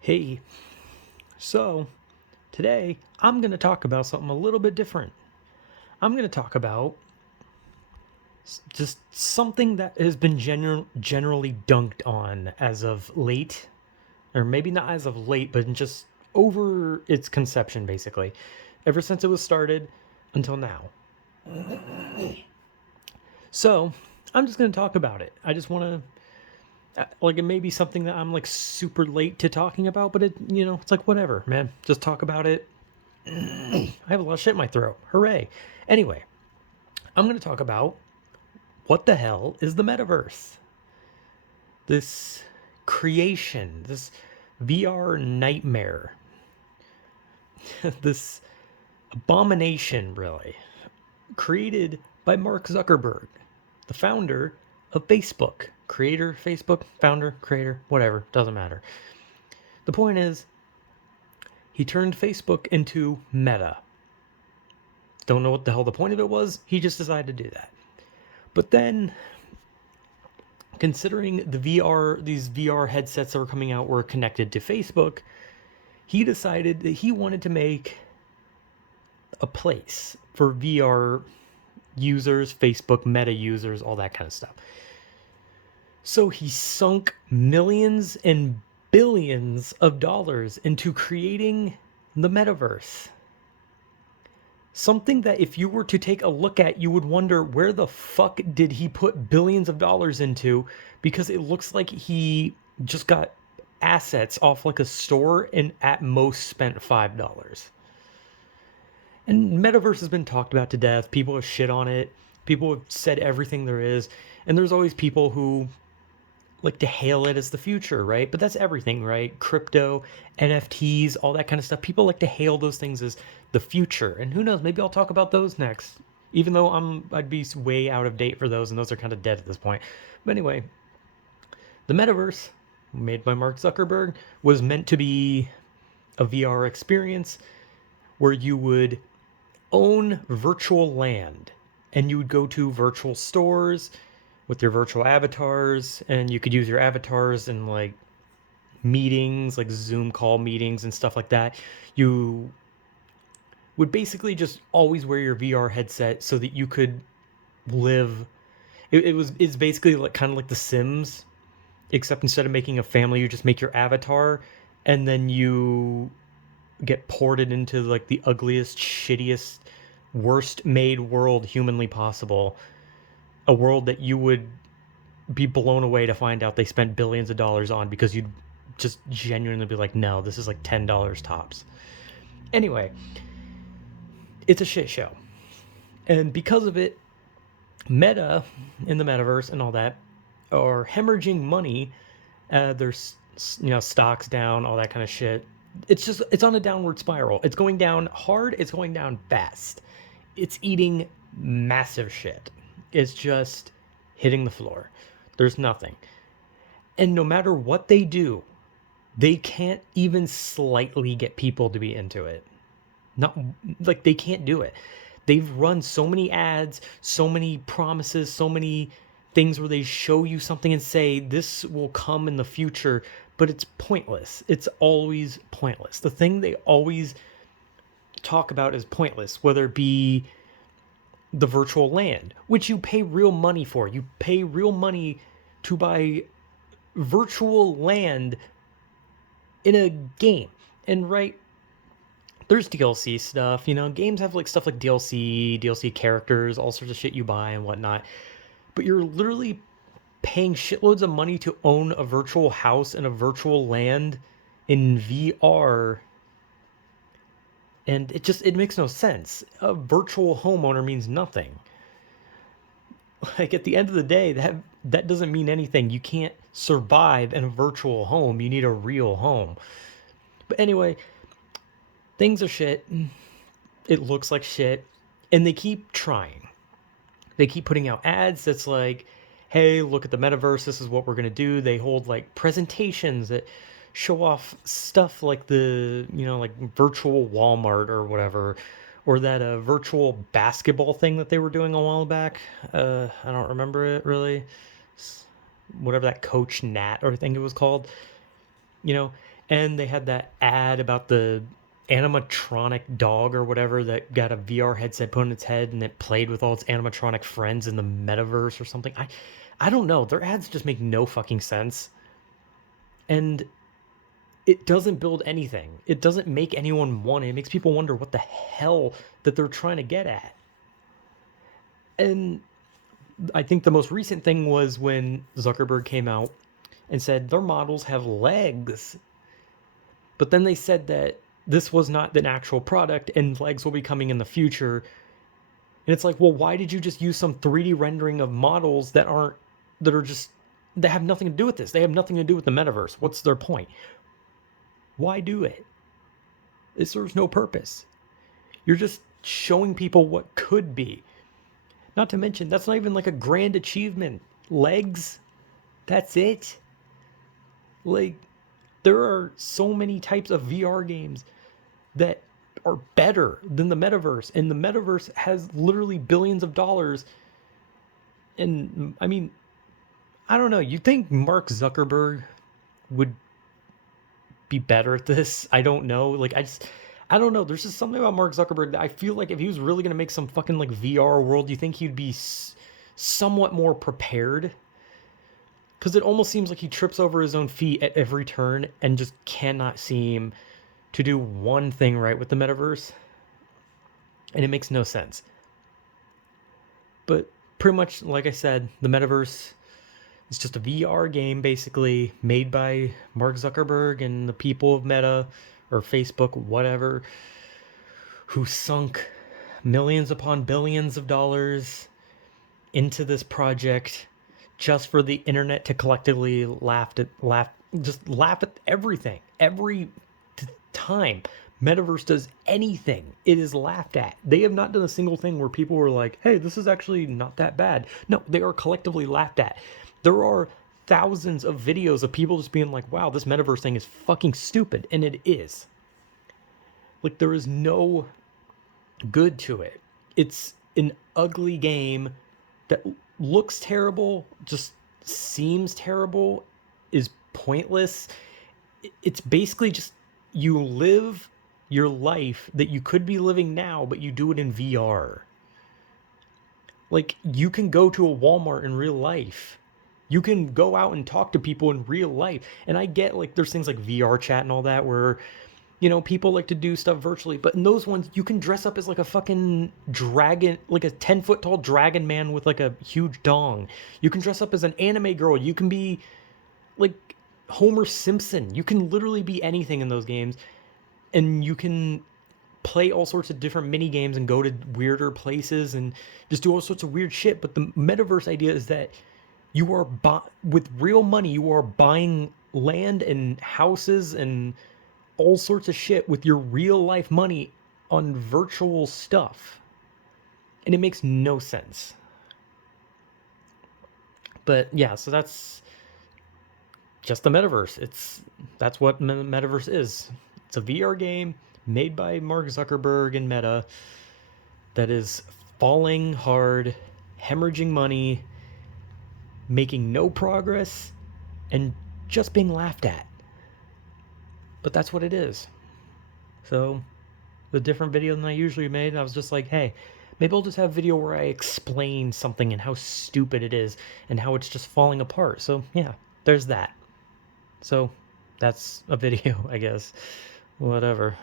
Hey, so today I'm going to talk about something a little bit different. I'm going to talk about just something that has been generally dunked on as of late, or maybe not as of late, but just over its conception, basically, ever since it was started until now. So I'm just going to talk about it. I just want to like it may be something that I'm like super late to talking about, but it's like whatever, man. Just talk about it. I have a lot of shit in my throat. Hooray. Anyway, I'm going to talk about what the hell is the metaverse? This creation, this VR nightmare, this abomination, really, created by Mark Zuckerberg, the founder of Facebook. Creator, Facebook, founder, creator, whatever, doesn't matter. The point is, he turned Facebook into Meta. Don't know what the hell the point of it was. He just decided to do that. But then, considering these VR headsets that were coming out were connected to Facebook, he decided that he wanted to make a place for VR users, Facebook Meta users, all that kind of stuff. So he sunk millions and billions of dollars into creating the metaverse. Something that if you were to take a look at, you would wonder where the fuck did he put billions of dollars into, because it looks like he just got assets off like a store and at most spent $5. And metaverse has been talked about to death. People have shit on it. People have said everything there is. And there's always people who like to hail it as the future, right? But that's everything, right? Crypto, NFTs, all that kind of stuff. People like to hail those things as the future. And who knows, maybe I'll talk about those next. Even though I'd be way out of date for those, and those are kind of dead at this point. But anyway, the metaverse, made by Mark Zuckerberg, was meant to be a VR experience where you would own virtual land and you would go to virtual stores with your virtual avatars, and you could use your avatars in like meetings, like Zoom call meetings and stuff like that. You would basically just always wear your VR headset so that you could live. It's basically like kind of like The Sims, except instead of making a family, you just make your avatar, and then you get ported into like the ugliest, shittiest, worst made world humanly possible. A world that you would be blown away to find out they spent billions of dollars on, because you'd just genuinely be like, no, this is like $10 tops. Anyway, it's a shit show. And because of it, Meta in the metaverse and all that are hemorrhaging money. There's stocks down, all that kind of shit. It's on a downward spiral. It's going down hard. It's going down fast. It's eating massive shit. It's just hitting the floor. There's nothing. And no matter what they do, they can't even slightly get people to be into it. Not like they can't do it. They've run so many ads, so many promises, so many things where they show you something and say this will come in the future, but it's pointless. It's always pointless. The thing they always talk about is pointless, whether it be the virtual land, which you pay real money for. You pay real money to buy virtual land in a game. And right, there's DLC stuff. Games have like stuff like DLC characters, all sorts of shit you buy and whatnot. But you're literally paying shitloads of money to own a virtual house and a virtual land in VR, and it makes no sense. A virtual homeowner means nothing. Like at the end of the day, that doesn't mean anything. You can't survive in a virtual home. You need a real home. But anyway, things are shit. It looks like shit, and they keep trying. They keep putting out ads that's like, hey, look at the metaverse, this is what we're going to do. They hold like presentations that show off stuff like like virtual Walmart or whatever, or that virtual basketball thing that they were doing a while back. I don't remember it really. Whatever that Coach Nat or thing it was called. You know, And they had that ad about the animatronic dog or whatever that got a VR headset put on its head and it played with all its animatronic friends in the metaverse or something. I don't know. Their ads just make no fucking sense. And it doesn't build anything. It doesn't make anyone want it. It makes people wonder what the hell that they're trying to get at. And I think the most recent thing was when Zuckerberg came out and said their models have legs. But then they said that this was not an actual product and legs will be coming in the future. And it's like, well, why did you just use some 3D rendering of models that have nothing to do with this? They have nothing to do with the metaverse. What's their point? Why do it? It serves no purpose. You're just showing people what could be. Not to mention, that's not even like a grand achievement. Legs, that's it. Like, there are so many types of VR games that are better than the metaverse, and the metaverse has literally billions of dollars. And I mean, I don't know. You think Mark Zuckerberg would be better at this? I don't know. Like, I don't know. There's just something about Mark Zuckerberg that I feel like if he was really gonna make some fucking like VR world, you think he'd be somewhat more prepared? Because it almost seems like he trips over his own feet at every turn and just cannot seem to do one thing right with the metaverse. And it makes no sense. But pretty much, like I said, the metaverse is just a VR game basically made by Mark Zuckerberg and the people of Meta or Facebook, whatever, who sunk millions upon billions of dollars into this project just for the internet to collectively laugh at everything. Every time Metaverse does anything, it is laughed at. They have not done a single thing where people were like, hey, this is actually not that bad. No, they are collectively laughed at. There are thousands of videos of people just being like, wow, this Metaverse thing is fucking stupid. And it is. Like, there is no good to it. It's an ugly game that looks terrible, just seems terrible, is pointless. It's basically just you live your life that you could be living now, but you do it in VR. Like, you can go to a Walmart in real life. You can go out and talk to people in real life. And I get, like, there's things like VR chat and all that where, you know, people like to do stuff virtually, but in those ones, you can dress up as like a fucking dragon, like a 10-foot tall dragon man with like a huge dong. You can dress up as an anime girl. You can be like Homer Simpson. You can literally be anything in those games. And you can play all sorts of different mini games and go to weirder places and just do all sorts of weird shit. But the metaverse idea is that you are, with real money, you are buying land and houses and all sorts of shit with your real life money on virtual stuff. And it makes no sense. But yeah, so that's just the metaverse. That's what metaverse is. It's a VR game made by Mark Zuckerberg and Meta that is falling hard, hemorrhaging money, making no progress, and just being laughed at. But that's what it is. So, a different video than I usually made, I was just like, hey, maybe I'll just have a video where I explain something and how stupid it is and how it's just falling apart. So, yeah, there's that. So, that's a video, I guess. Whatever.